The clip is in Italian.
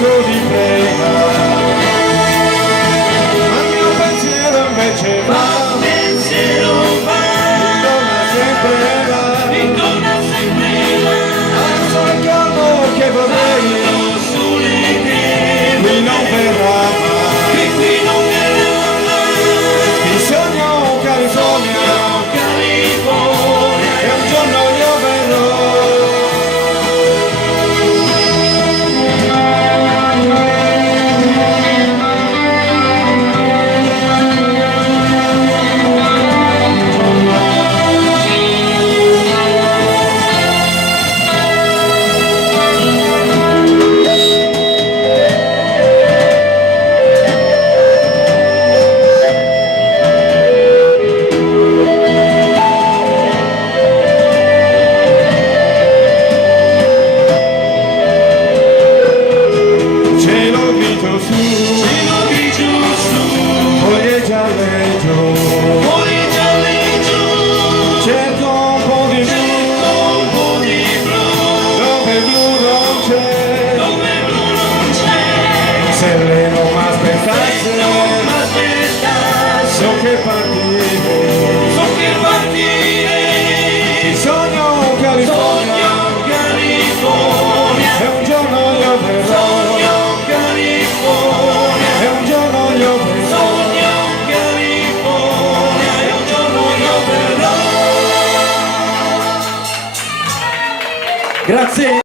cerco di pregare, ma il mio pensiero invece va, ritorna sempre là, alzo il corpo che vorrei, qui non verrà mai, ti sogno California, e un giorno io verrò. Cerco un po' di blu, dove blu non c'è, se lei non mi aspettasse, so che partire, ti sogno California, e un giorno io verrò, e un giorno io verrò. Grazie.